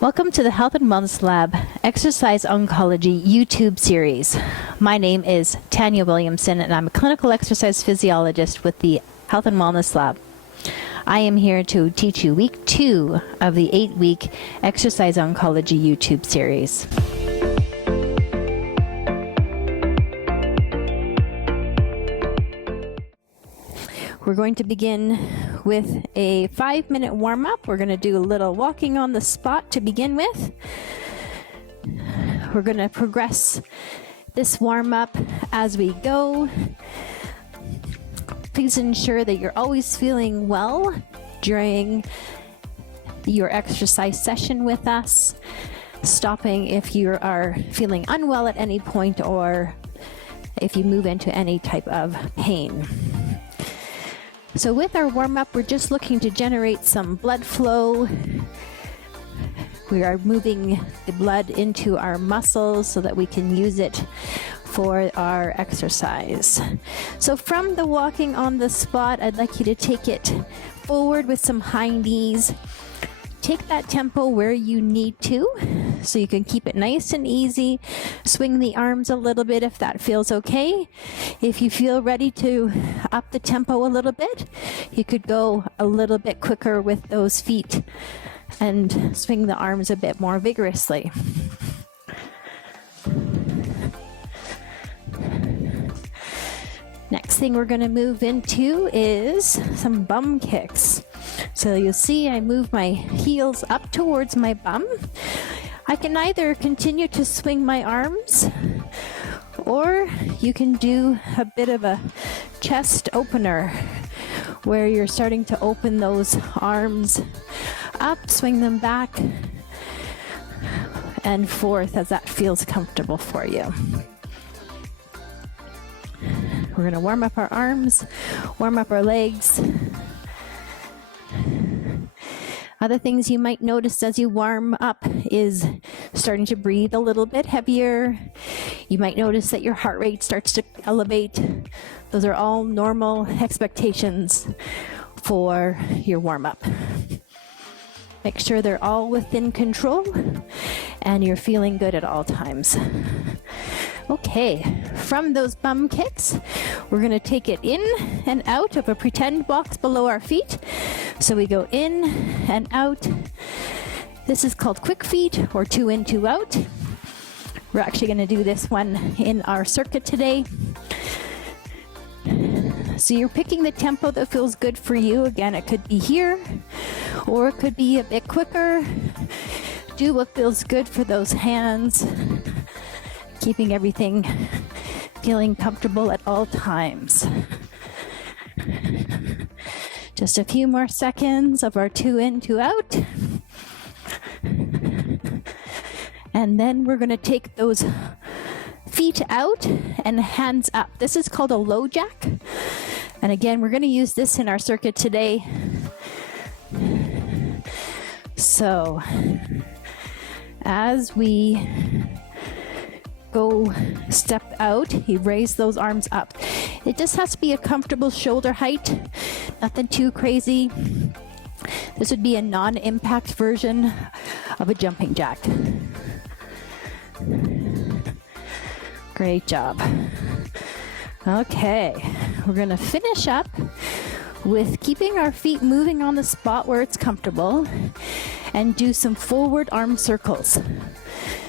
Welcome to the Health and Wellness Lab Exercise Oncology YouTube series. My name is Tanya Williamson, and I'm a clinical exercise physiologist with the Health and Wellness Lab. I am here to teach you week 2 of the 8-week Exercise Oncology YouTube series. We're going to begin with a 5-minute warm-up. We're going to do a little walking on the spot to begin with. We're going to progress this warm-up as we go. Please ensure that you're always feeling well during your exercise session with us, stopping if you are feeling unwell at any point or if you move into any type of pain. So with our warm-up, we're just looking to generate some blood flow. We are moving the blood into our muscles so that we can use it for our exercise. So from the walking on the spot, I'd like you to take it forward with some high knees. Take that tempo where you need to, so you can keep it nice and easy. Swing the arms a little bit if that feels okay. If you feel ready to up the tempo a little bit, you could go a little bit quicker with those feet and swing the arms a bit more vigorously. Next thing we're going to move into is some bum kicks. So you'll see I move my heels up towards my bum. I can either continue to swing my arms, or you can do a bit of a chest opener where you're starting to open those arms up, swing them back and forth as that feels comfortable for you. We're going to warm up our arms, warm up our legs. Other things you might notice as you warm up is starting to breathe a little bit heavier. You might notice that your heart rate starts to elevate. Those are all normal expectations for your warm-up. Make sure they're all within control and you're feeling good at all times. Okay, from those bum kicks, we're going to take it in and out of a pretend box below our feet. So we go in and out. This is called quick feet, or 2 in, 2 out. We're actually going to do this one in our circuit today. So you're picking the tempo that feels good for you. Again, it could be here, or it could be a bit quicker. Do what feels good for those hands. Keeping everything feeling comfortable at all times. Just a few more seconds of our 2 in, 2 out. And then we're going to take those feet out and hands up. This is called a low jack. And again, we're going to use this in our circuit today. So as we go step out, you raise those arms up. It just has to be a comfortable shoulder height, nothing too crazy. This would be a non-impact version of a jumping jack. Great job. Okay, we're going to finish up with keeping our feet moving on the spot where it's comfortable and do some forward arm circles.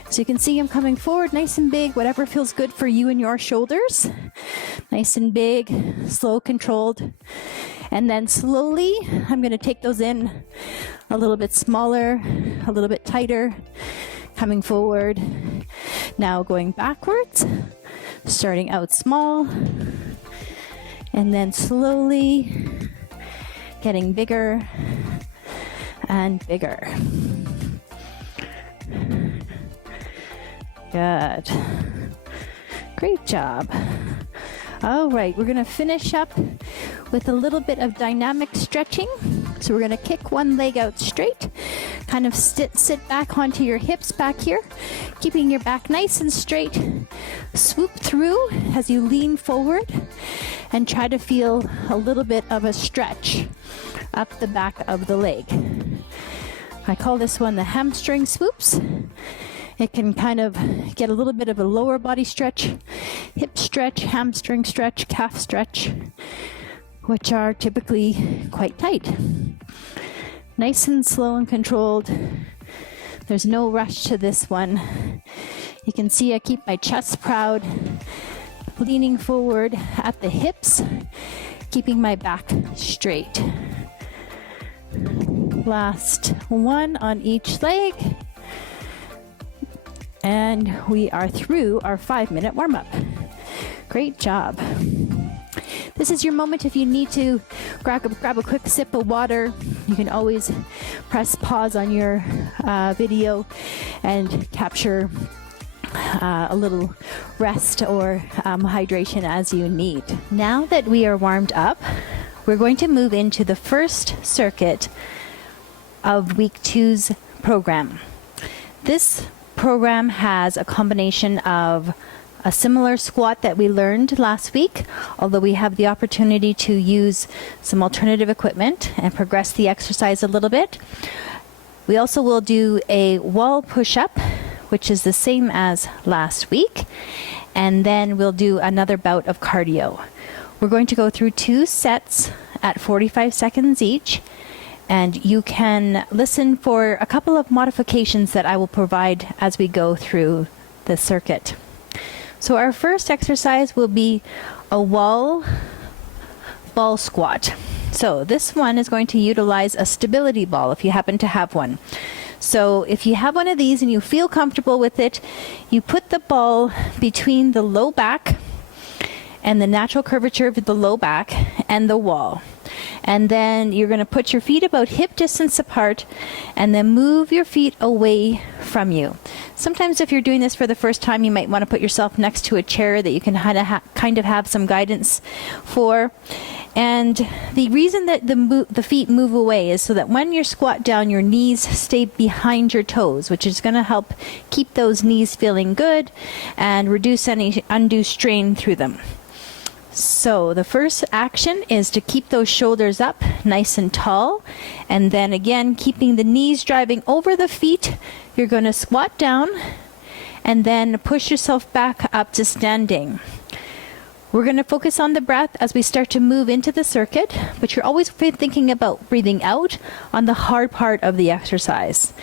So you can see I'm coming forward nice and big, whatever feels good for you and your shoulders. Nice and big, slow, controlled. And then slowly, I'm going to take those in a little bit smaller, a little bit tighter, coming forward. Now going backwards, starting out small, and then slowly getting bigger and bigger. Good. Great job. All right, we're going to finish up with a little bit of dynamic stretching. So we're going to kick one leg out straight, kind of sit back onto your hips back here, keeping your back nice and straight. Swoop through as you lean forward and try to feel a little bit of a stretch up the back of the leg. I call this one the hamstring swoops. It can kind of get a little bit of a lower body stretch, hip stretch, hamstring stretch, calf stretch, which are typically quite tight. Nice and slow and controlled. There's no rush to this one. You can see I keep my chest proud, leaning forward at the hips, keeping my back straight. Last one on each leg. And we are through our 5-minute warm-up. Great job. This is your moment if you need to grab a quick sip of water. You can always press pause on your video and capture a little rest or hydration as you need. Now that we are warmed up, we're going to move into the first circuit of week 2's program. This program has a combination of a similar squat that we learned last week, although we have the opportunity to use some alternative equipment and progress the exercise a little bit. We also will do a wall push-up, which is the same as last week, and then we'll do another bout of cardio. We're going to go through 2 sets at 45 seconds each, and you can listen for a couple of modifications that I will provide as we go through the circuit. So our first exercise will be a wall ball squat. So this one is going to utilize a stability ball if you happen to have one. So if you have one of these and you feel comfortable with it, you put the ball between the low back and the natural curvature of the low back and the wall. And then you're going to put your feet about hip distance apart and then move your feet away from you. Sometimes if you're doing this for the first time, you might want to put yourself next to a chair that you can kind of have some guidance for. And the reason that the feet move away is so that when you squat down, your knees stay behind your toes, which is going to help keep those knees feeling good and reduce any undue strain through them. So the first action is to keep those shoulders up nice and tall, and then again keeping the knees driving over the feet. You're going to squat down and then push yourself back up to standing. We're going to focus on the breath as we start to move into the circuit, but you're always thinking about breathing out on the hard part of the exercise.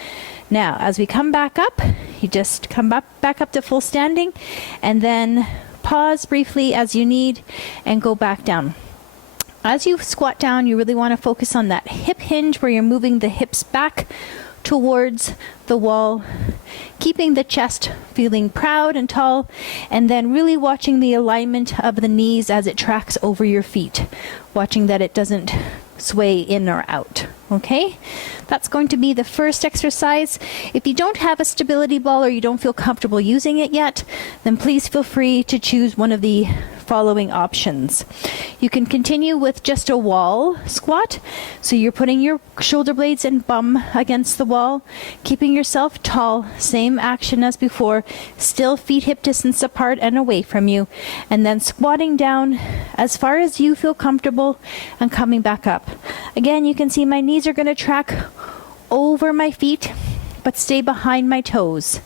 Now, as we come back up, you just come back up to full standing, and then pause briefly as you need and go back down. As you squat down, you really want to focus on that hip hinge where you're moving the hips back towards the wall, keeping the chest feeling proud and tall, and then really watching the alignment of the knees as it tracks over your feet, watching that it doesn't sway in or out. Okay, that's going to be the first exercise. If you don't have a stability ball or you don't feel comfortable using it yet, then please feel free to choose one of the following options. You can continue with just a wall squat. So you're putting your shoulder blades and bum against the wall, keeping yourself tall, same action as before, still feet hip distance apart and away from you, and then squatting down as far as you feel comfortable and coming back up. Again, you can see my knees are going to track over my feet, but stay behind my toes.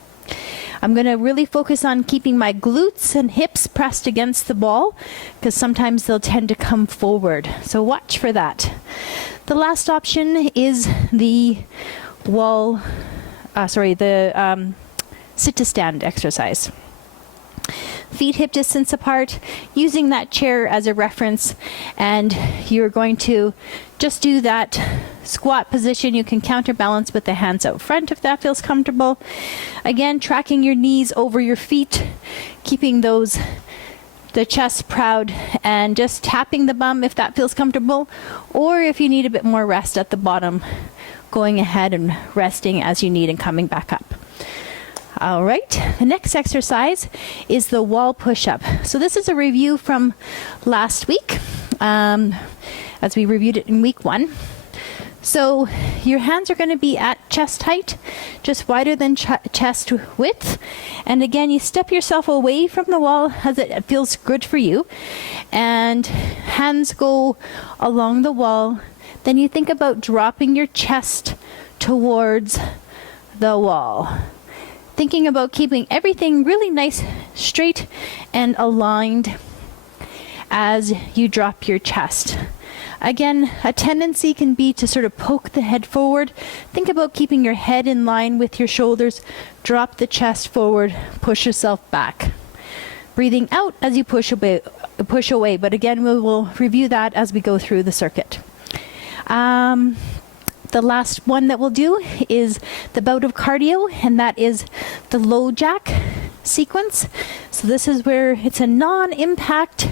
I'm going to really focus on keeping my glutes and hips pressed against the wall because sometimes they'll tend to come forward. So watch for that. The last option is the sit to stand exercise. Feet hip distance apart, using that chair as a reference, and you're going to just do that squat position. You can counterbalance with the hands out front if that feels comfortable. Again, tracking your knees over your feet, keeping the chest proud, and just tapping the bum if that feels comfortable, or if you need a bit more rest at the bottom, going ahead and resting as you need and coming back up. All right, the next exercise is the wall push-up. So this is a review from last week, as we reviewed it in week 1. So your hands are going to be at chest height, just wider than chest width. And again, you step yourself away from the wall as it feels good for you. And hands go along the wall. Then you think about dropping your chest towards the wall. Thinking about keeping everything really nice, straight, and aligned as you drop your chest. Again, a tendency can be to sort of poke the head forward. Think about keeping your head in line with your shoulders. Drop the chest forward, push yourself back. Breathing out as you push away. But again, we will review that as we go through the circuit. The last one that we'll do is the bout of cardio, and that is the low jack sequence. So this is where it's a non-impact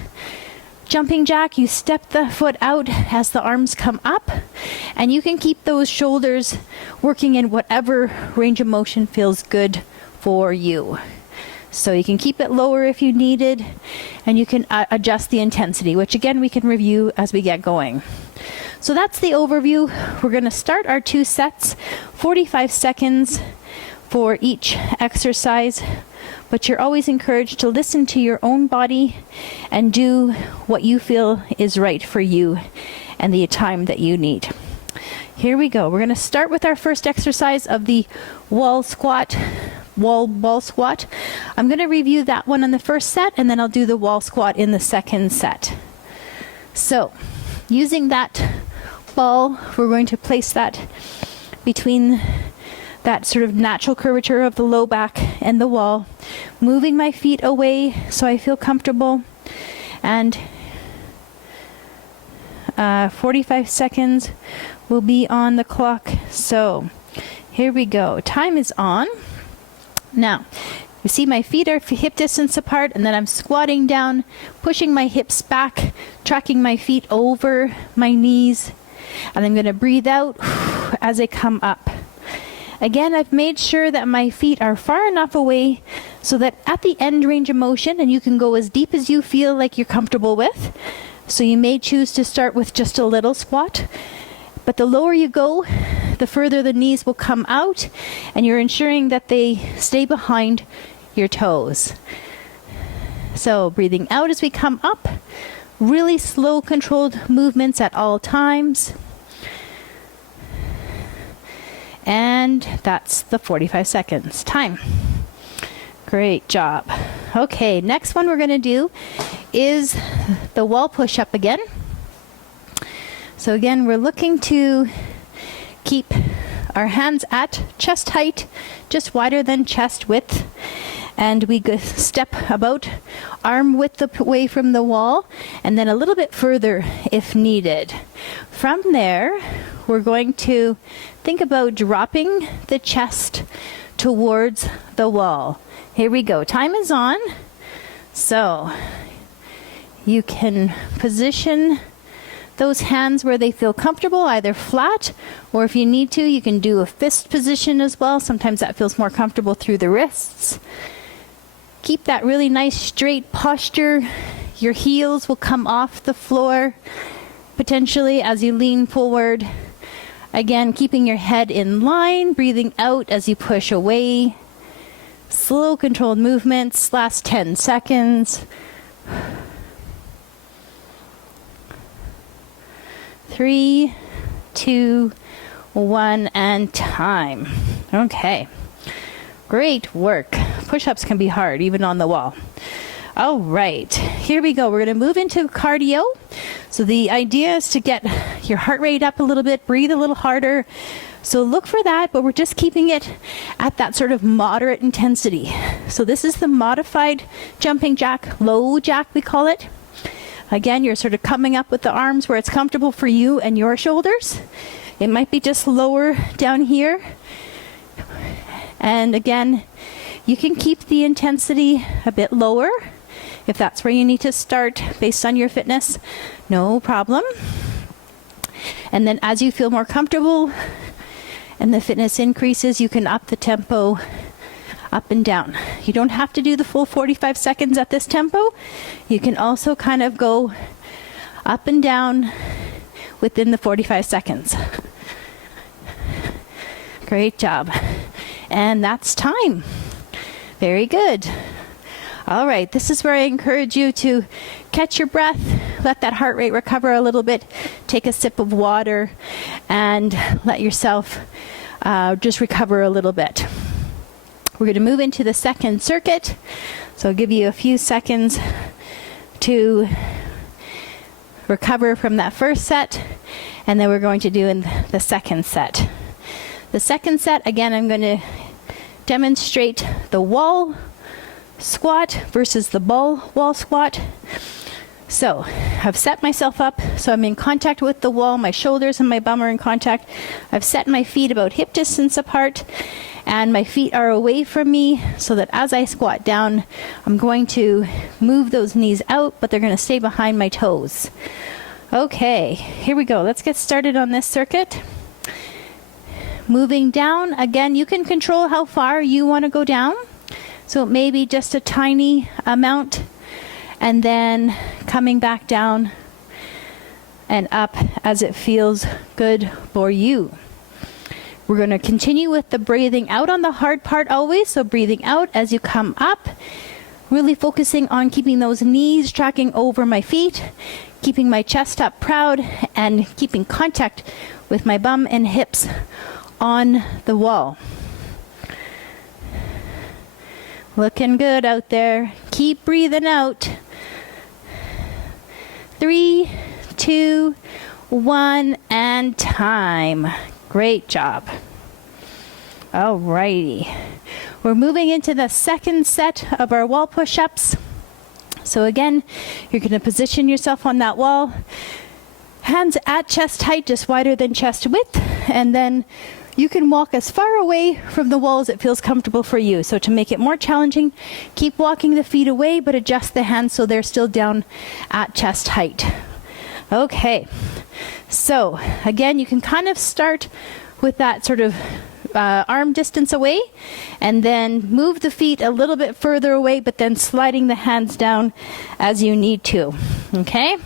jumping jack. You step the foot out as the arms come up, and you can keep those shoulders working in whatever range of motion feels good for you. So you can keep it lower if you needed, and you can adjust the intensity, which again we can review as we get going. So that's the overview. We're going to start our 2 sets, 45 seconds for each exercise, but you're always encouraged to listen to your own body and do what you feel is right for you and the time that you need. Here we go. We're going to start with our first exercise of the wall squat. Wall squat. I'm going to review that one in the first set, and then I'll do the wall squat in the second set. So, using that ball, we're going to place that between that sort of natural curvature of the low back and the wall, moving my feet away so I feel comfortable, and 45 seconds will be on the clock. So here we go. Time is on. Now, you see my feet are hip distance apart, and then I'm squatting down, pushing my hips back, tracking my feet over my knees, and I'm going to breathe out as I come up. Again, I've made sure that my feet are far enough away so that at the end range of motion, and you can go as deep as you feel like you're comfortable with. So you may choose to start with just a little squat, but the lower you go, the further the knees will come out, and you're ensuring that they stay behind your toes. So breathing out as we come up, really slow controlled movements at all times. And that's the 45 seconds. Time. Great job. Okay, next one we're going to do is the wall push-up again. So again, we're looking to keep our hands at chest height, just wider than chest width. And we go step about arm width away from the wall, and then a little bit further if needed. From there, we're going to think about dropping the chest towards the wall. Here we go. Time is on. So you can position those hands where they feel comfortable, either flat, or if you need to, you can do a fist position as well. Sometimes that feels more comfortable through the wrists. Keep that really nice straight posture. Your heels will come off the floor potentially as you lean forward. Again, keeping your head in line, breathing out as you push away. Slow controlled movements, last 10 seconds. 3, 2, 1, and time. Okay. Great work. Push-ups can be hard, even on the wall. All right, here we go. We're going to move into cardio. So the idea is to get your heart rate up a little bit, breathe a little harder. So look for that, but we're just keeping it at that sort of moderate intensity. So this is the modified jumping jack, low jack we call it. Again, you're sort of coming up with the arms where it's comfortable for you and your shoulders. It might be just lower down here. And again, you can keep the intensity a bit lower if that's where you need to start based on your fitness. No problem. And then as you feel more comfortable and the fitness increases, you can up the tempo up and down. You don't have to do the full 45 seconds at this tempo. You can also kind of go up and down within the 45 seconds. Great job. And that's time. Very good. All right, this is where I encourage you to catch your breath, let that heart rate recover a little bit, take a sip of water, and let yourself just recover a little bit. We're going to move into the second circuit. So I'll give you a few seconds to recover from that first set, and then we're going to do in the second set. The second set, again, I'm going to demonstrate the wall squat versus the wall squat. So I've set myself up so I'm in contact with the wall. My shoulders and my bum are in contact. I've set my feet about hip distance apart, and my feet are away from me so that as I squat down, I'm going to move those knees out, but they're going to stay behind my toes. Okay, here we go. Let's get started on this circuit. Moving down, again, you can control how far you want to go down. So it may be just a tiny amount, and then coming back down and up as it feels good for you. We're going to continue with the breathing out on the hard part always. So breathing out as you come up, really focusing on keeping those knees tracking over my feet, keeping my chest up proud, and keeping contact with my bum and hips on the wall. Looking good out there. Keep breathing out. 3, 2, 1, and time. Great job. Alrighty. We're moving into the second set of our wall push-ups. So again, you're going to position yourself on that wall. Hands at chest height, just wider than chest width. And then you can walk as far away from the wall as it feels comfortable for you. So to make it more challenging, keep walking the feet away, but adjust the hands so they're still down at chest height. Okay, so again, you can kind of start with that sort of arm distance away, and then move the feet a little bit further away, but then sliding the hands down as you need to. Okay,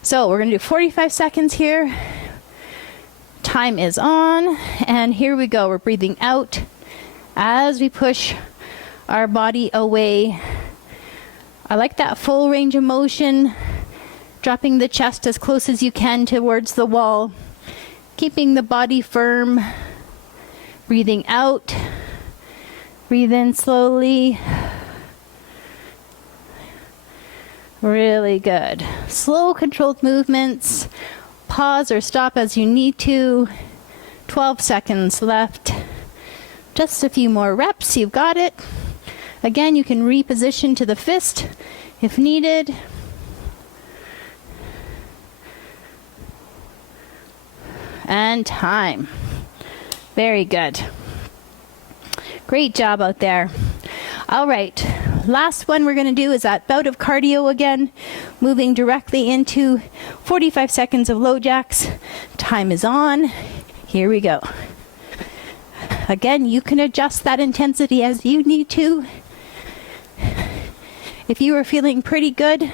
so we're going to do 45 seconds here. Time is on, and here we go. We're breathing out as we push our body away. I like that full range of motion, dropping the chest as close as you can towards the wall, keeping the body firm. Breathing out, breathe in slowly. Really good. Slow, controlled movements. Pause or stop as you need to. 12 seconds left. Just a few more reps, you've got it. Again, you can reposition to the fist if needed. And time. Very good. Great job out there. All right, last one we're going to do is that bout of cardio again, moving directly into 45 seconds of low jacks. Time is on. Here we go. Again, you can adjust that intensity as you need to. If you are feeling pretty good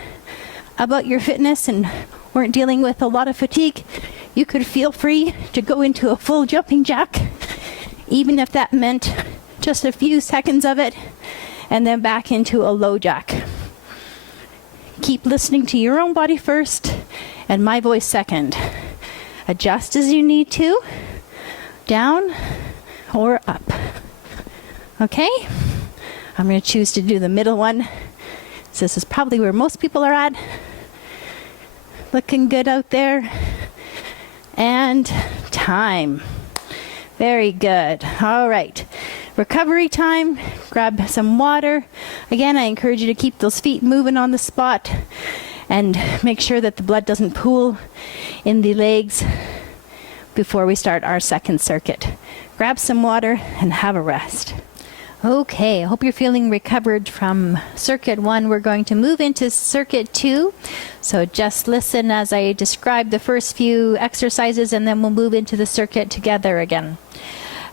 about your fitness and weren't dealing with a lot of fatigue, you could feel free to go into a full jumping jack, even if that meant just a few seconds of it, and then back into a low jack. Keep listening to your own body first, and my voice second. Adjust as you need to, down or up. Okay? I'm going to choose to do the middle one. So this is probably where most people are at. Looking good out there. And time. Very good. All right. Recovery time. Grab some water. Again, I encourage you to keep those feet moving on the spot and make sure that the blood doesn't pool in the legs before we start our second circuit. Grab some water and have a rest. Okay, I hope you're feeling recovered from circuit 1. We're going to move into circuit 2. So just listen as I describe the first few exercises, and then we'll move into the circuit together again.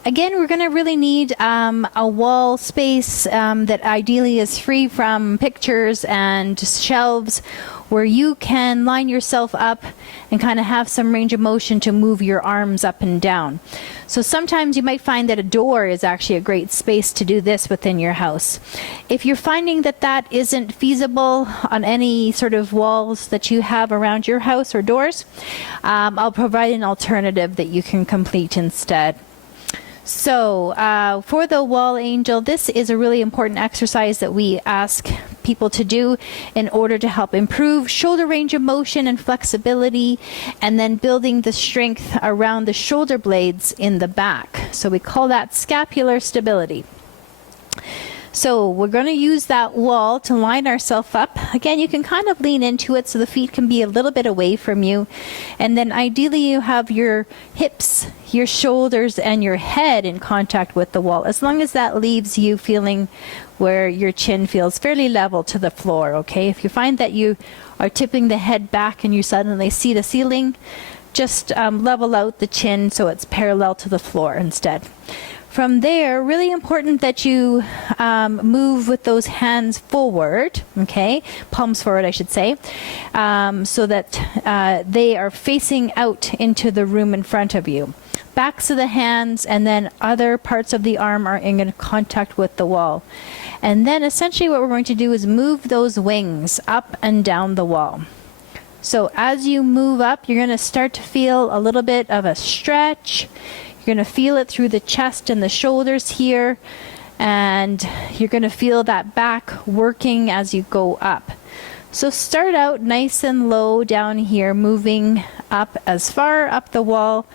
Again, we're going to really need a wall space that ideally is free from pictures and shelves, where you can line yourself up and kind of have some range of motion to move your arms up and down. So sometimes you might find that a door is actually a great space to do this within your house. If you're finding that that isn't feasible on any sort of walls that you have around your house or doors, I'll provide an alternative that you can complete instead. So for the wall angel, this is a really important exercise that we ask people to do in order to help improve shoulder range of motion and flexibility, and then building the strength around the shoulder blades in the back. So we call that scapular stability. So we're going to use that wall to line ourselves up. Again, you can kind of lean into it so the feet can be a little bit away from you. And then ideally you have your hips, your shoulders, and your head in contact with the wall, as long as that leaves you feeling where your chin feels fairly level to the floor, okay? If you find that you are tipping the head back and you suddenly see the ceiling, just level out the chin so it's parallel to the floor instead. From there, really important that you move with those hands forward, okay? Palms forward, I should say, so that they are facing out into the room in front of you. Backs of the hands and then other parts of the arm are in contact with the wall. And then essentially what we're going to do is move those wings up and down the wall. So as you move up, you're going to start to feel a little bit of a stretch. You're going to feel it through the chest and the shoulders here, and you're going to feel that back working as you go up. So start out nice and low down here, moving up as far up the wall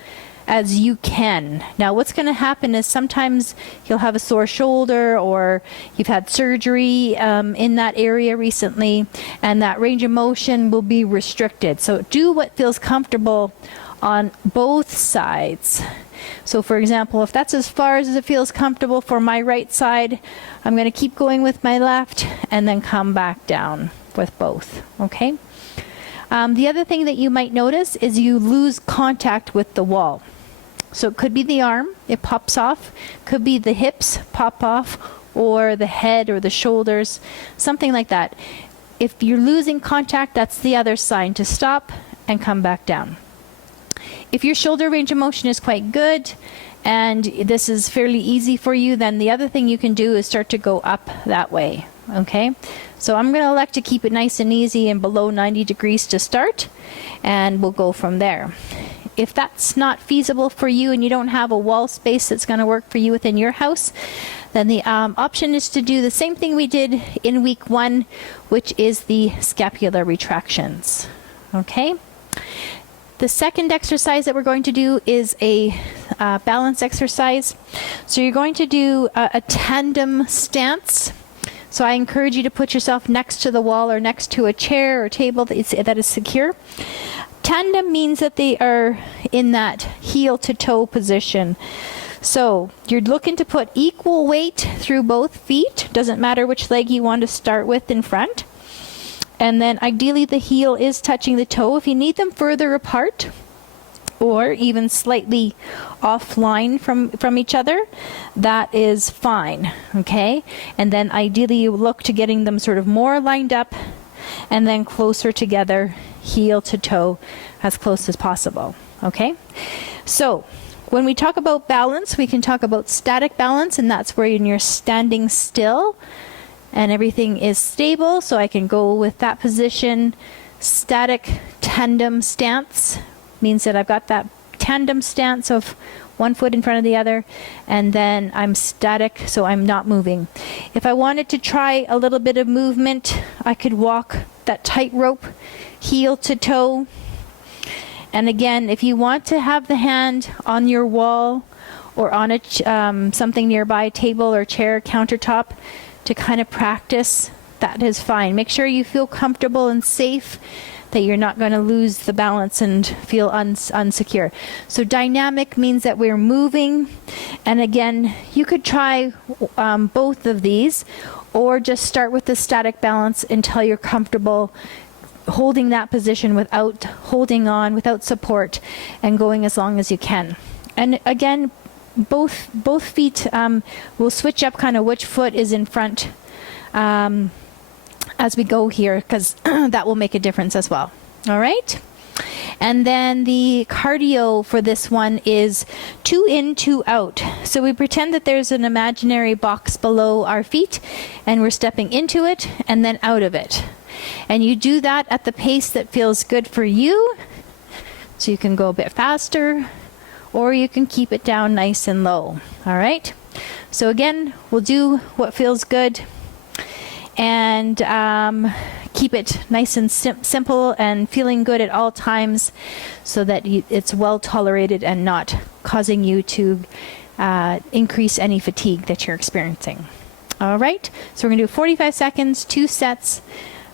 as you can. Now what's going to happen is sometimes you'll have a sore shoulder, or you've had surgery in that area recently, and that range of motion will be restricted. So do what feels comfortable on both sides. So for example, if that's as far as it feels comfortable for my right side, I'm going to keep going with my left and then come back down with both, okay? The other thing that you might notice is you lose contact with the wall. So it could be the arm, it pops off, could be the hips pop off, or the head or the shoulders, something like that. If you're losing contact, that's the other sign to stop and come back down. If your shoulder range of motion is quite good and this is fairly easy for you, then the other thing you can do is start to go up that way, okay? So I'm going to elect to keep it nice and easy and below 90 degrees to start, and we'll go from there. If that's not feasible for you and you don't have a wall space that's going to work for you within your house, then the option is to do the same thing we did in week 1, which is the scapular retractions, okay? The second exercise that we're going to do is a balance exercise. So you're going to do a tandem stance. So I encourage you to put yourself next to the wall or next to a chair or table that is secure. Tandem means that they are in that heel to toe position. So you're looking to put equal weight through both feet. Doesn't matter which leg you want to start with in front. And then ideally the heel is touching the toe. If you need them further apart or even slightly offline from each other, that is fine, okay? And then ideally you look to getting them sort of more lined up and then closer together, heel to toe, as close as possible, okay? So when we talk about balance, we can talk about static balance, and that's where you're standing still and everything is stable, so I can go with that position. Static tandem stance means that I've got that tandem stance of one foot in front of the other, and then I'm static, so I'm not moving. If I wanted to try a little bit of movement, I could walk that tightrope, heel to toe. And again, if you want to have the hand on your wall or on a something nearby, table or chair, countertop, to kind of practice, that is fine. Make sure you feel comfortable and safe, that you're not going to lose the balance and feel unsecure. So dynamic means that we're moving, and again, you could try both of these, or just start with the static balance until you're comfortable holding that position without holding on, without support, and going as long as you can. And again, both feet will switch up kind of which foot is in front as we go here, because that will make a difference as well. All right. And then the cardio for this one is 2 in, 2 out. So we pretend that there's an imaginary box below our feet and we're stepping into it and then out of it. And you do that at the pace that feels good for you. So you can go a bit faster or you can keep it down nice and low. All right. So again, we'll do what feels good, and keep it nice and simple and feeling good at all times, so that it's well tolerated and not causing you to increase any fatigue that you're experiencing. All right, so we're going to do 45 seconds, 2 sets.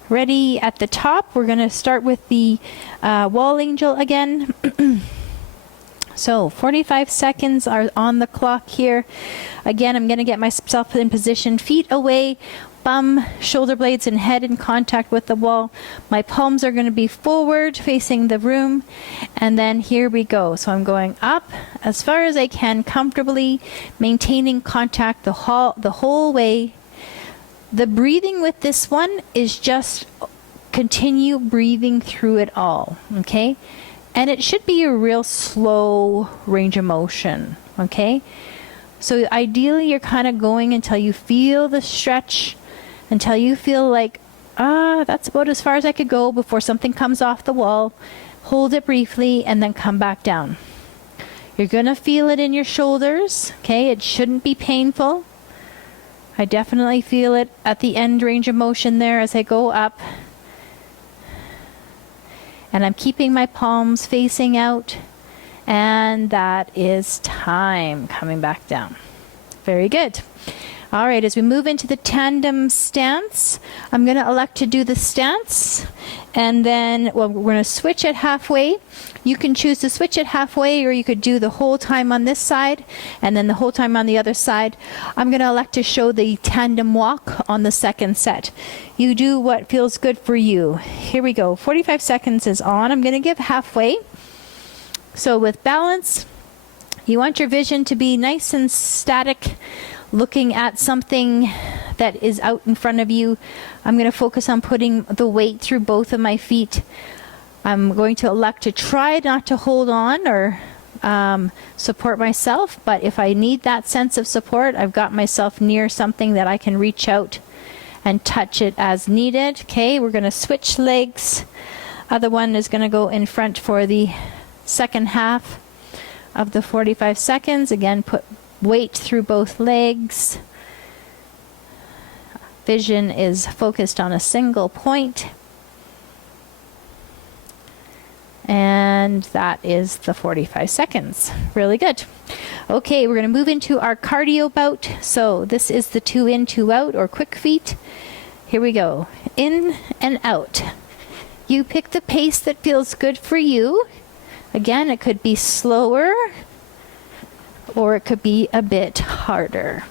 Ready at the top, we're going to start with the wall angel again. So 45 seconds are on the clock here. Again, I'm going to get myself in position, feet away, bum, shoulder blades, and head in contact with the wall. My palms are going to be forward facing the room. And then here we go. So I'm going up as far as I can comfortably, maintaining contact the whole way. The breathing with this one is just continue breathing through it all, okay? And it should be a real slow range of motion, okay? So ideally you're kind of going until you feel the stretch, until you feel like, that's about as far as I could go before something comes off the wall. Hold it briefly and then come back down. You're going to feel it in your shoulders, okay? It shouldn't be painful. I definitely feel it at the end range of motion there as I go up. And I'm keeping my palms facing out. And that is time. Coming back down. Very good. All right, as we move into the tandem stance, I'm going to elect to do the stance. And then, well, we're going to switch it halfway. You can choose to switch it halfway, or you could do the whole time on this side and then the whole time on the other side. I'm going to elect to show the tandem walk on the second set. You do what feels good for you. Here we go. 45 seconds is on. I'm going to give halfway. So with balance, you want your vision to be nice and static, looking at something that is out in front of you. I'm going to focus on putting the weight through both of my feet. I'm going to elect to try not to hold on or support myself, but if I need that sense of support, I've got myself near something that I can reach out and touch it as needed. Okay, we're going to switch legs. Other one is going to go in front for the second half of the 45 seconds. Again, put weight through both legs. Vision is focused on a single point. And that is the 45 seconds. Really good. Okay, we're going to move into our cardio bout. So this is the 2 in, 2 out, or quick feet. Here we go. In and out. You pick the pace that feels good for you. Again, it could be slower, or it could be a bit harder.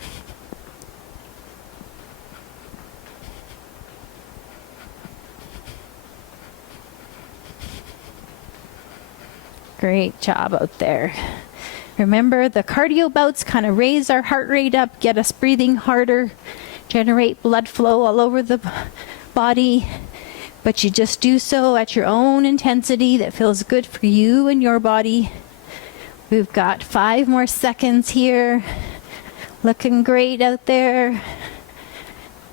Great job out there. Remember, the cardio bouts kind of raise our heart rate up, get us breathing harder, generate blood flow all over the body, but you just do so at your own intensity that feels good for you and your body. We've got 5 more seconds here. Looking great out there.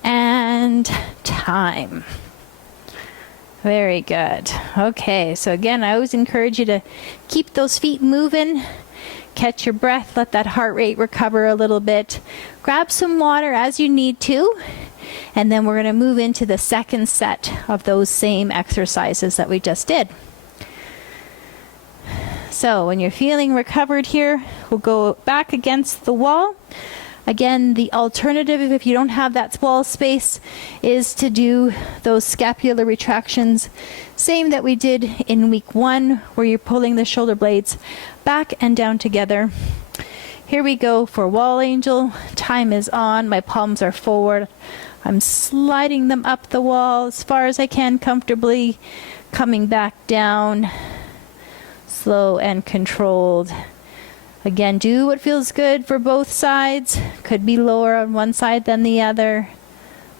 And time. Very good. Okay, so again, I always encourage you to keep those feet moving. Catch your breath, let that heart rate recover a little bit. Grab some water as you need to. And then we're going to move into the second set of those same exercises that we just did. So when you're feeling recovered here, we'll go back against the wall. Again, the alternative, if you don't have that wall space, is to do those scapular retractions. Same that we did in week 1, where you're pulling the shoulder blades back and down together. Here we go for wall angel. Time is on. My palms are forward. I'm sliding them up the wall as far as I can comfortably, coming back down, slow and controlled. Again, do what feels good for both sides. Could be lower on one side than the other.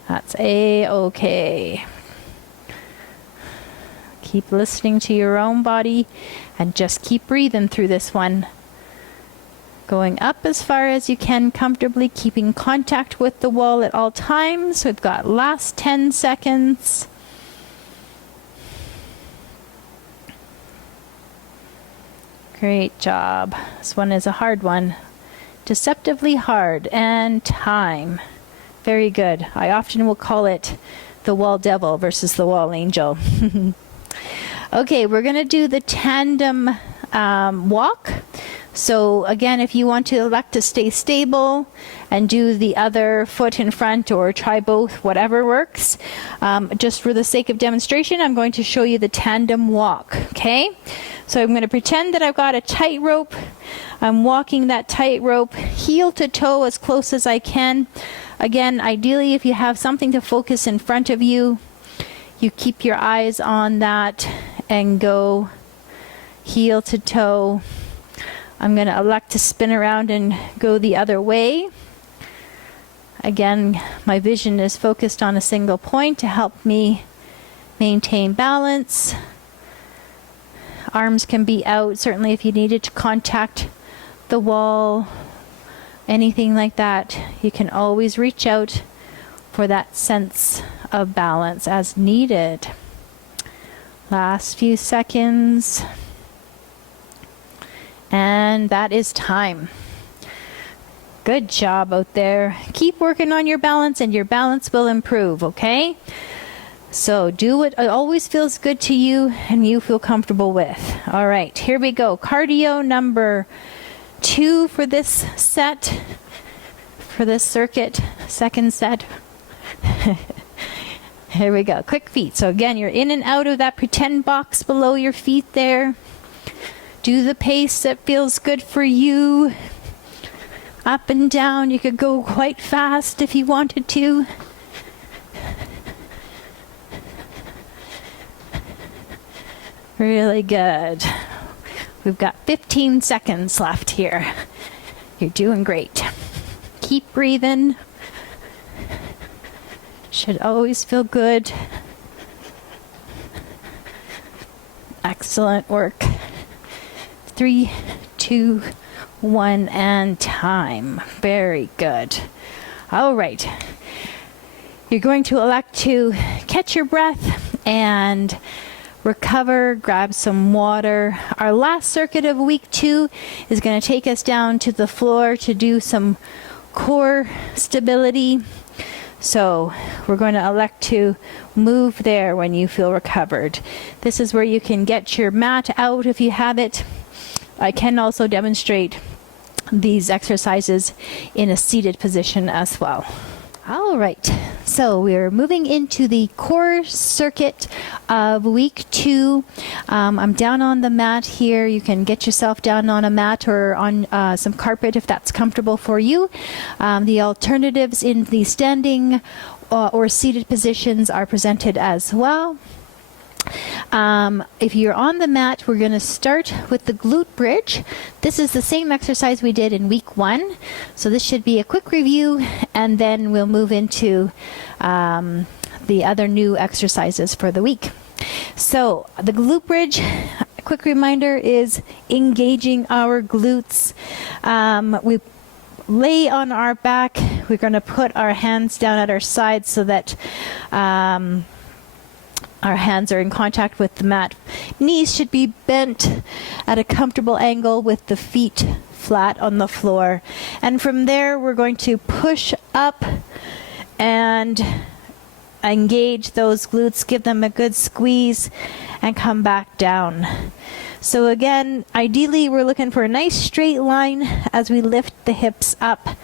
That's A-okay. Keep listening to your own body and just keep breathing through this one. Going up as far as you can comfortably, keeping contact with the wall at all times. We've got last 10 seconds. Great job. This one is a hard one. Deceptively hard. And time. Very good. I often will call it the wall devil versus the wall angel. Okay, we're going to do the tandem walk. So again, if you want to elect to stay stable and do the other foot in front or try both, whatever works. Just for the sake of demonstration, I'm going to show you the tandem walk, okay? So I'm going to pretend that I've got a tightrope. I'm walking that tightrope heel to toe as close as I can. Again, ideally, if you have something to focus in front of you, you keep your eyes on that and go heel to toe. I'm going to elect to spin around and go the other way. Again, my vision is focused on a single point to help me maintain balance. Arms can be out, certainly if you needed to contact the wall, anything like that. You can always reach out for that sense of balance as needed. Last few seconds. And that is time. Good job out there. Keep working on your balance and your balance will improve, okay? So do what always feels good to you and you feel comfortable with. All right, here we go. Cardio number 2 for this set, for this circuit, second set. Here we go. Quick feet. So again, you're in and out of that pretend box below your feet there. Do the pace that feels good for you. Up and down. You could go quite fast if you wanted to. Really good. We've got 15 seconds left here. You're doing great. Keep breathing. Should always feel good. Excellent work. 3, 2, 1, and time. Very good. All right. You're going to elect to catch your breath and recover, grab some water. Our last circuit of week 2 is going to take us down to the floor to do some core stability. So we're going to elect to move there when you feel recovered. This is where you can get your mat out if you have it. I can also demonstrate these exercises in a seated position as well. All right, so we're moving into the core circuit of week 2. I'm down on the mat here. You can get yourself down on a mat or on some carpet if that's comfortable for you. The alternatives in the standing or seated positions are presented as well. If you're on the mat, we're going to start with the glute bridge. This is the same exercise we did in week 1. So this should be a quick review, and then we'll move into the other new exercises for the week. So the glute bridge, a quick reminder, is engaging our glutes. We lay on our back. We're going to put our hands down at our sides so that our hands are in contact with the mat. Knees should be bent at a comfortable angle with the feet flat on the floor. And from there, we're going to push up and engage those glutes, give them a good squeeze, and come back down. So again, ideally, we're looking for a nice straight line as we lift the hips up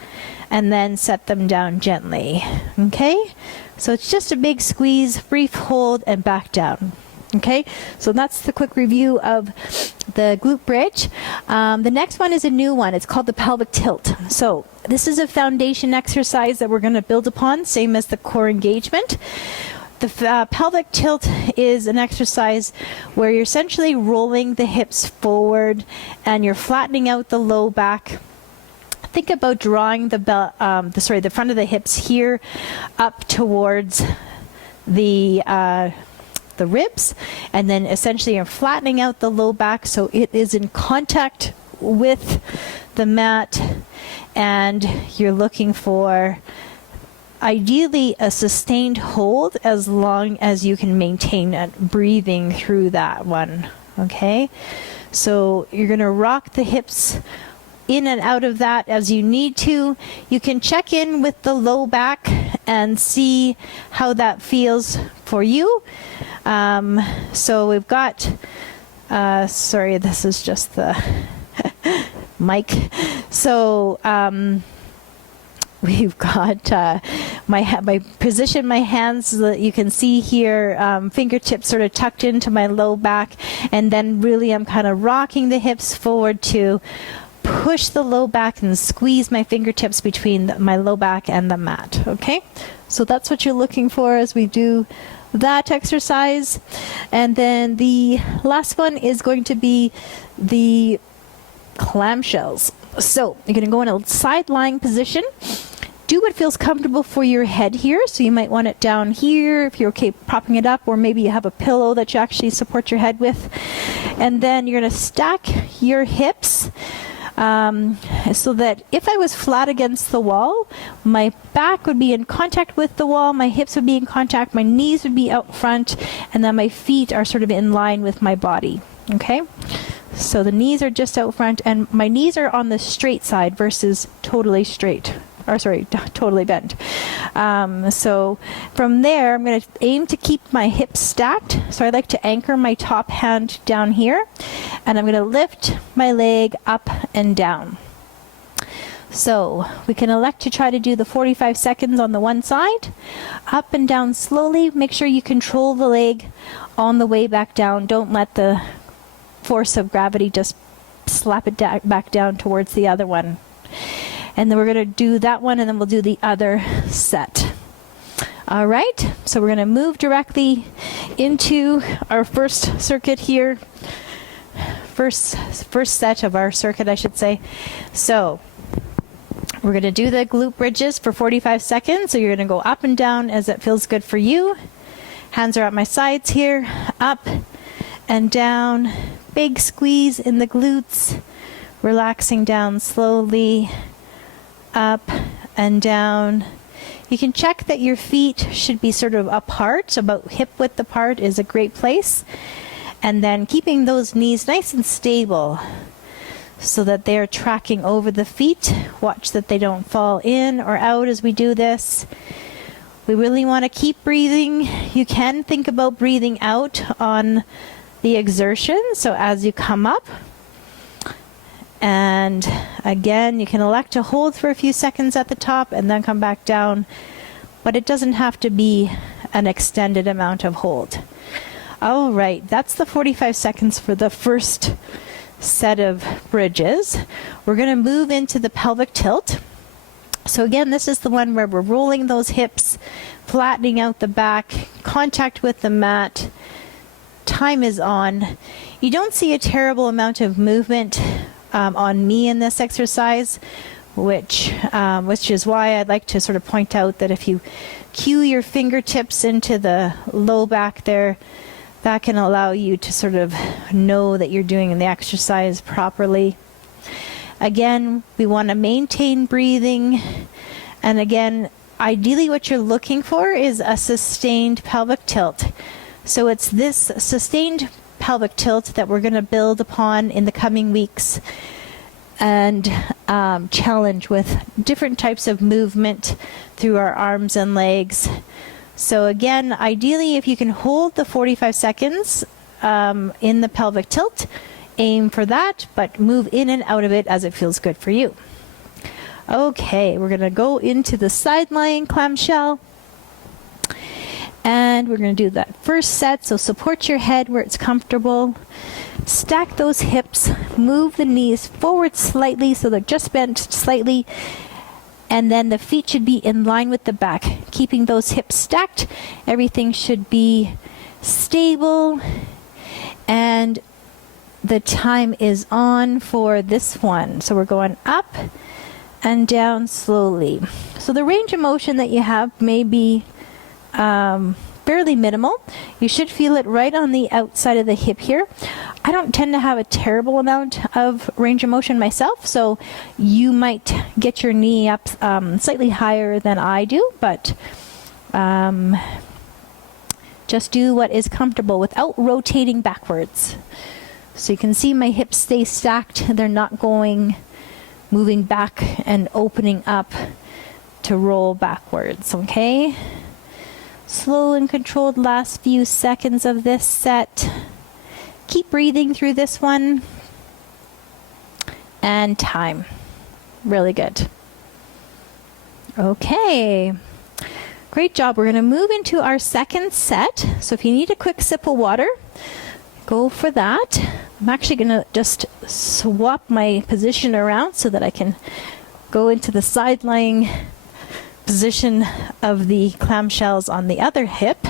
and then set them down gently. Okay? So it's just a big squeeze, brief hold, and back down. Okay, so that's the quick review of the glute bridge. The next one is a new one. It's called the pelvic tilt. So this is a foundation exercise that we're going to build upon, same as the core engagement. The pelvic tilt is an exercise where you're essentially rolling the hips forward and you're flattening out the low back. Think about drawing the front of the hips here up towards the ribs, and then essentially you're flattening out the low back so it is in contact with the mat, and you're looking for ideally a sustained hold as long as you can maintain it, breathing through that one. Okay, so you're going to rock the hips in and out of that as you need to. You can check in with the low back and see how that feels for you. So we've got, sorry, this is just the mic. So we've got my position my hands so that you can see here, fingertips sort of tucked into my low back, and then really I'm kind of rocking the hips forward to push the low back and squeeze my fingertips between my low back and the mat. Okay, so that's what you're looking for as we do that exercise. And then the last one is going to be the clamshells. So you're going to go in a side lying position. Do what feels comfortable for your head here. So you might want it down here if you're okay propping it up, or maybe you have a pillow that you actually support your head with. And then you're going to stack your hips so that if I was flat against the wall, my back would be in contact with the wall, my hips would be in contact, my knees would be out front, and then my feet are sort of in line with my body. Okay? So the knees are just out front, and my knees are on the straight side versus totally straight. Or sorry, totally bent. So from there, I'm going to aim to keep my hips stacked. So I like to anchor my top hand down here, and I'm going to lift my leg up and down. So we can elect to try to do the 45 seconds on the one side, up and down slowly. Make sure you control the leg on the way back down. Don't let the force of gravity just slap it back down towards the other one. And then we're going to do that one, and then we'll do the other set. All right, so we're going to move directly into our first circuit here. First set of our circuit, I should say. So we're going to do the glute bridges for 45 seconds. So you're going to go up and down as it feels good for you. Hands are at my sides here, up and down. Big squeeze in the glutes, relaxing down slowly. Up and down. You can check that your feet should be sort of apart, about hip width apart is a great place. And then keeping those knees nice and stable so that they're tracking over the feet. Watch that they don't fall in or out as we do this. We really want to keep breathing. You can think about breathing out on the exertion. So as you come up, and again, you can elect to hold for a few seconds at the top and then come back down, but it doesn't have to be an extended amount of hold. All right, that's the 45 seconds for the first set of bridges. We're going to move into the pelvic tilt. So again, this is the one where we're rolling those hips, flattening out the back, contact with the mat. Time is on. You don't see a terrible amount of movement on me in this exercise, which is why I'd like to sort of point out that if you cue your fingertips into the low back there, that can allow you to sort of know that you're doing the exercise properly. Again, we want to maintain breathing, and again, ideally what you're looking for is a sustained pelvic tilt. So it's this sustained pelvic tilt that we're going to build upon in the coming weeks and challenge with different types of movement through our arms and legs. So again, ideally if you can hold the 45 seconds in the pelvic tilt, aim for that, but move in and out of it as it feels good for you. Okay, we're going to go into the side lying clamshell. And we're going to do that first set. So support your head where it's comfortable. Stack those hips. Move the knees forward slightly so they're just bent slightly. And then the feet should be in line with the back. Keeping those hips stacked. Everything should be stable. And the time is on for this one. So we're going up and down slowly. So the range of motion that you have may be fairly minimal. You should feel it right on the outside of the hip here. I don't tend to have a terrible amount of range of motion myself, so you might get your knee up slightly higher than I do, but just do what is comfortable without rotating backwards. So you can see my hips stay stacked. They're not moving back and opening up to roll backwards, okay? Slow and controlled last few seconds of this set. Keep breathing through this one. And time. Really good. Okay. Great job. We're going to move into our second set. So if you need a quick sip of water, go for that. I'm actually going to just swap my position around so that I can go into the side lying position of the clamshells on the other hip.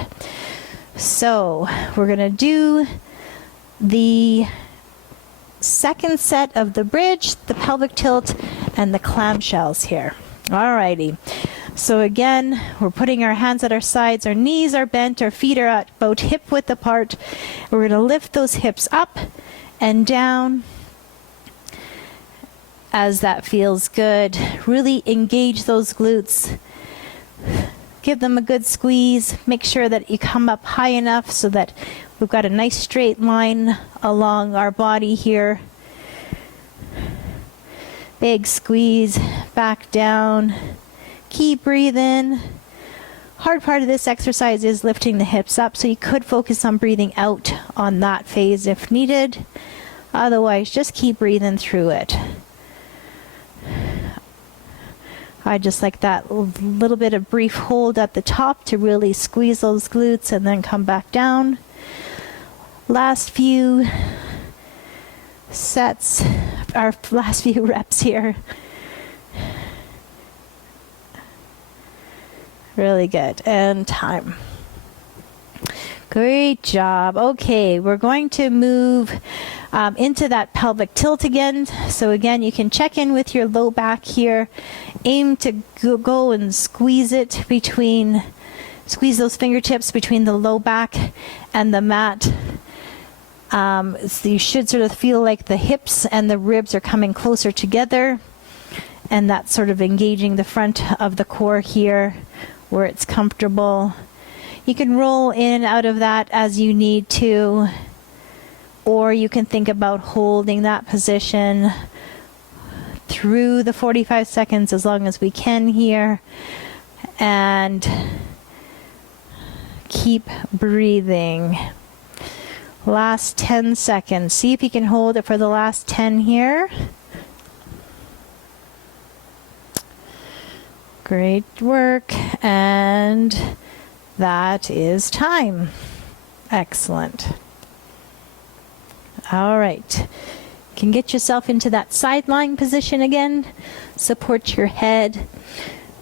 So we're going to do the second set of the bridge, the pelvic tilt, and the clamshells here. Alrighty. So again, we're putting our hands at our sides, our knees are bent, our feet are at about hip width apart. We're going to lift those hips up and down as that feels good. Really engage those glutes. Give them a good squeeze. Make sure that you come up high enough so that we've got a nice straight line along our body here. Big squeeze, back down. Keep breathing. Hard part of this exercise is lifting the hips up, so you could focus on breathing out on that phase if needed. Otherwise, just keep breathing through it. I just like that little bit of brief hold at the top to really squeeze those glutes and then come back down. Last few sets, our last few reps here. Really good. And time. Great job. Okay, we're going to move into that pelvic tilt again. So again, you can check in with your low back here. Aim to go and squeeze it between, squeeze those fingertips between the low back and the mat. So you should sort of feel like the hips and the ribs are coming closer together. And that's sort of engaging the front of the core here where it's comfortable. You can roll in and out of that as you need to, or you can think about holding that position through the 45 seconds as long as we can here, and keep breathing. Last 10 seconds. See if you can hold it for the last 10 here. Great work. And that is time. Excellent. All right. You can get yourself into that side lying position again. Support your head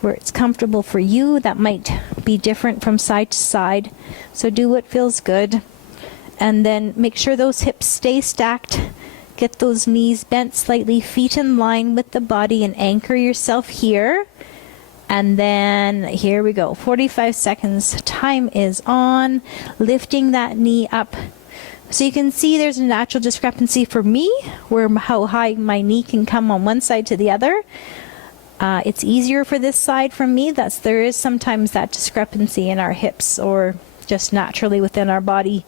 where it's comfortable for you. That might be different from side to side. So do what feels good. And then make sure those hips stay stacked. Get those knees bent slightly, feet in line with the body, and anchor yourself here. And then here we go. 45 seconds. Time is on. Lifting that knee up. So you can see there's a natural discrepancy for me where how high my knee can come on one side to the other. It's easier for this side from me. There is sometimes that discrepancy in our hips or just naturally within our body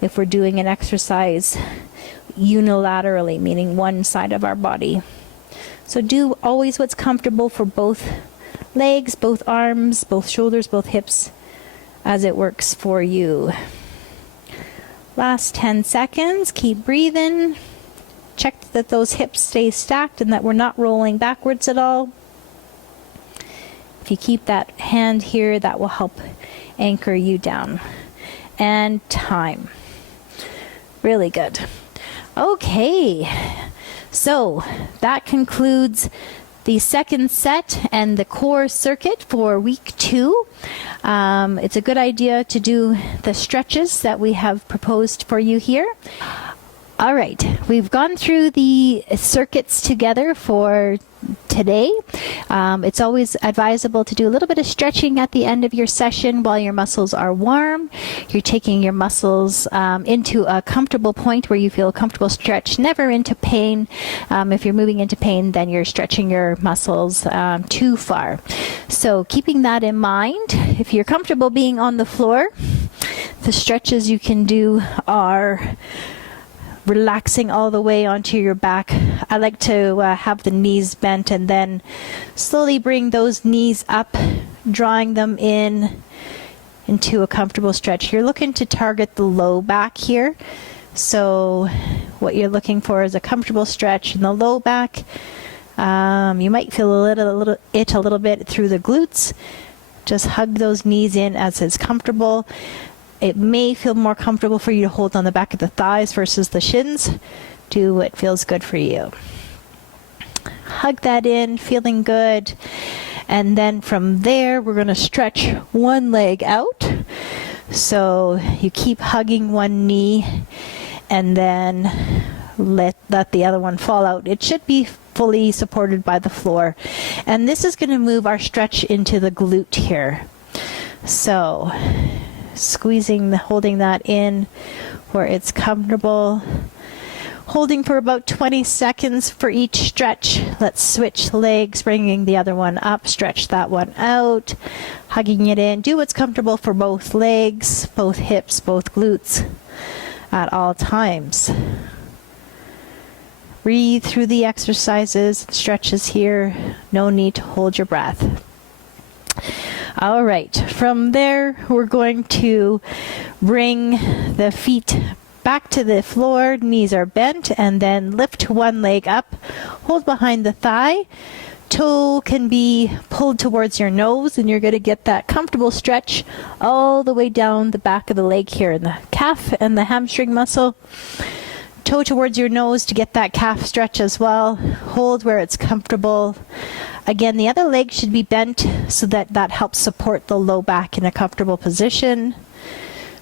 if we're doing an exercise unilaterally, meaning one side of our body. So do always what's comfortable for both legs, both arms, both shoulders, both hips, as it works for you. Last 10 seconds. Keep breathing. Check that those hips stay stacked and that we're not rolling backwards at all. If you keep that hand here, that will help anchor you down. And time. Really good. Okay. So that concludes the second set and the core circuit for week 2. It's a good idea to do the stretches that we have proposed for you here. All right, we've gone through the circuits together for today. It's always advisable to do a little bit of stretching at the end of your session while your muscles are warm. You're taking your muscles into a comfortable point where you feel comfortable stretch, never into pain. If you're moving into pain, then you're stretching your muscles too far. So keeping that in mind, if you're comfortable being on the floor, the stretches you can do are relaxing all the way onto your back. I like to have the knees bent and then slowly bring those knees up, drawing them into a comfortable stretch. You're looking to target the low back here. So what you're looking for is a comfortable stretch in the low back. You might feel a little bit through the glutes. Just hug those knees in as is comfortable. It may feel more comfortable for you to hold on the back of the thighs versus the shins. Do what feels good for you. Hug that in, feeling good. And then from there, we're going to stretch one leg out. So you keep hugging one knee and then let the other one fall out. It should be fully supported by the floor. And this is going to move our stretch into the glute here. So holding that in where it's comfortable. Holding for about 20 seconds for each stretch. Let's switch legs, bringing the other one up, stretch that one out, hugging it in. Do what's comfortable for both legs, both hips, both glutes at all times. Breathe through the exercises, stretches here. No need to hold your breath. All right, from there, we're going to bring the feet back to the floor, knees are bent, and then lift one leg up, hold behind the thigh. Toe can be pulled towards your nose, and you're going to get that comfortable stretch all the way down the back of the leg here in the calf and the hamstring muscle. Toe towards your nose to get that calf stretch as well. Hold where it's comfortable. Again, the other leg should be bent so that helps support the low back in a comfortable position.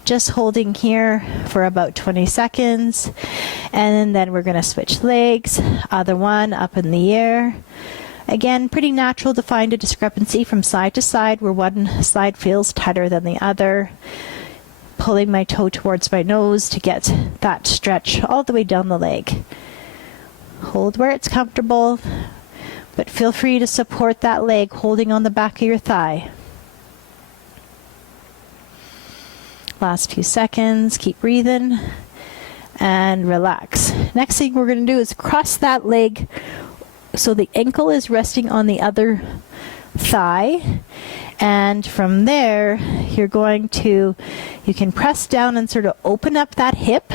Just holding here for about 20 seconds. And then we're going to switch legs. Other one up in the air. Again, pretty natural to find a discrepancy from side to side where one side feels tighter than the other. Pulling my toe towards my nose to get that stretch all the way down the leg. Hold where it's comfortable, but feel free to support that leg holding on the back of your thigh. Last few seconds, keep breathing and relax. Next thing we're going to do is cross that leg so the ankle is resting on the other thigh. And from there, you can press down and sort of open up that hip.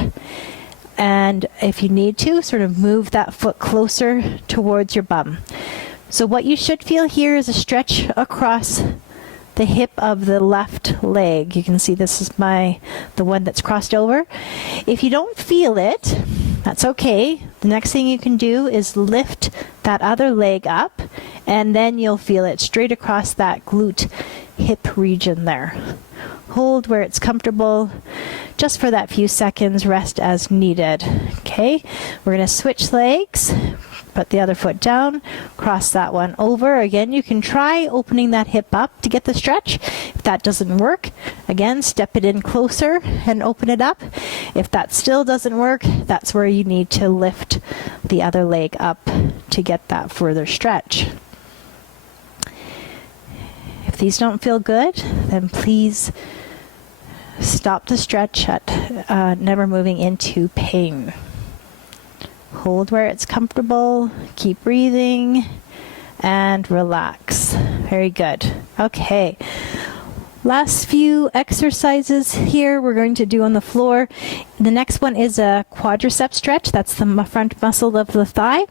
And if you need to, sort of move that foot closer towards your bum. So what you should feel here is a stretch across the hip of the left leg. You can see this is the one that's crossed over. If you don't feel it, that's okay. The next thing you can do is lift that other leg up, and then you'll feel it straight across that glute hip region there. Hold where it's comfortable. Just for that few seconds, rest as needed. Okay, we're going to switch legs. Put the other foot down, cross that one over. Again, you can try opening that hip up to get the stretch. If that doesn't work, again, step it in closer and open it up. If that still doesn't work, that's where you need to lift the other leg up to get that further stretch. If these don't feel good, then please stop the stretch at never moving into pain. Hold where it's comfortable, keep breathing, and relax. Very good. Okay. Last few exercises here we're going to do on the floor. The next one is a quadricep stretch. That's the front muscle of the thigh.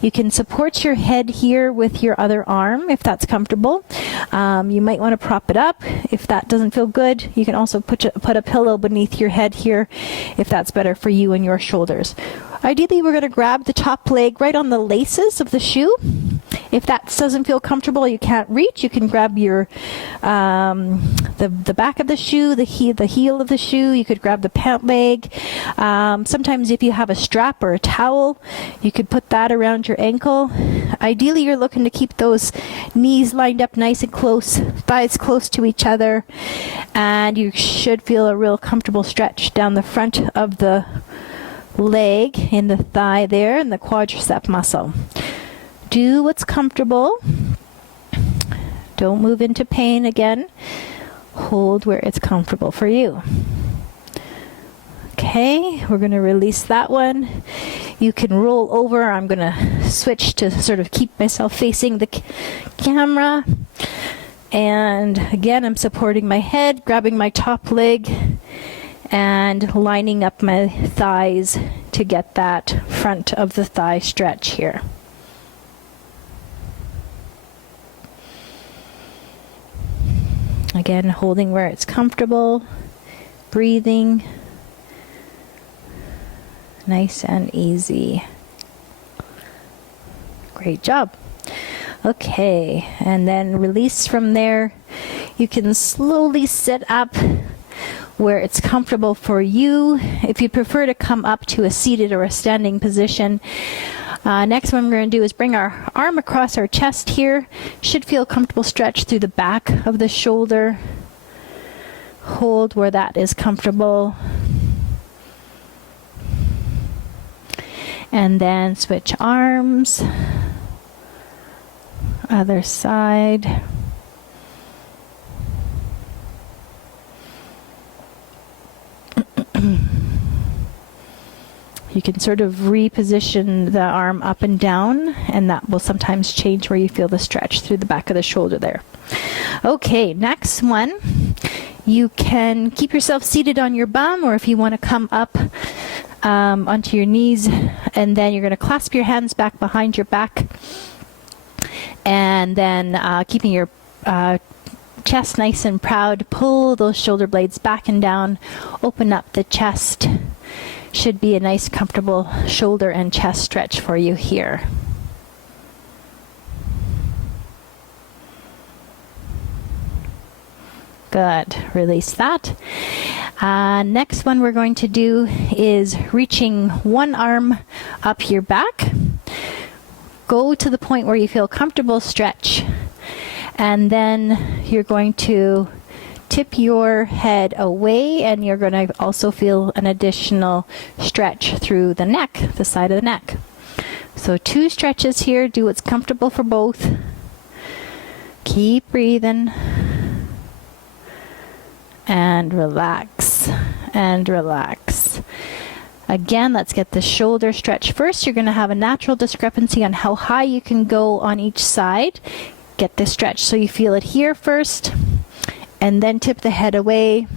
You can support your head here with your other arm if that's comfortable. You might want to prop it up. If that doesn't feel good, you can also put a pillow beneath your head here if that's better for you and your shoulders. Ideally, we're going to grab the top leg right on the laces of the shoe. If that doesn't feel comfortable, you can't reach, you can grab your the back of the shoe, the heel of the shoe. You could grab the pant leg. Sometimes if you have a strap or a towel, you could put that around your ankle. Ideally, you're looking to keep those knees lined up nice and close, thighs close to each other, and you should feel a real comfortable stretch down the front of the leg in the thigh there and the quadricep muscle. Do what's comfortable. Don't move into pain again. Hold where it's comfortable for you. Okay. Okay, we're going to release that one. You can roll over. I'm going to switch to sort of keep myself facing the camera. And again, I'm supporting my head, grabbing my top leg, and lining up my thighs to get that front of the thigh stretch here. Again, holding where it's comfortable, breathing. Nice and easy. Great job. Okay, and then release from there. You can slowly sit up where it's comfortable for you. If you prefer to come up to a seated or a standing position, next one we're going to do is bring our arm across our chest here. Should feel comfortable stretch through the back of the shoulder. Hold where that is comfortable. And then switch arms. Other side. You can sort of reposition the arm up and down, and that will sometimes change where you feel the stretch through the back of the shoulder there. Okay, next one. You can keep yourself seated on your bum, or if you want to come up onto your knees, and then you're going to clasp your hands back behind your back, and then keeping your chest nice and proud, pull those shoulder blades back and down, open up the chest. Should be a nice comfortable shoulder and chest stretch for you here. Good. Release that. Next one we're going to do is reaching one arm up your back. Go to the point where you feel comfortable, stretch. And then you're going to tip your head away, and you're going to also feel an additional stretch through the neck, the side of the neck. So 2 stretches here. Do what's comfortable for both. Keep breathing. And relax. And relax. Again, let's get the shoulder stretch first. You're going to have a natural discrepancy on how high you can go on each side. Get this stretch so you feel it here first. And then tip the head away,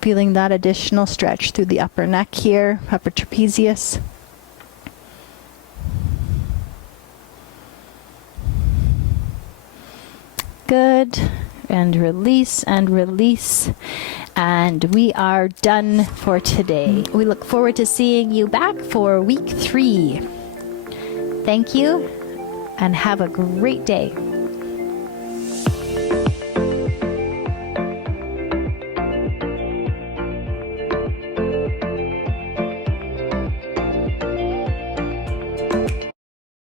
feeling that additional stretch through the upper neck here, upper trapezius. Good. And release and release. And we are done for today. We look forward to seeing you back for week 3. Thank you, and have a great day.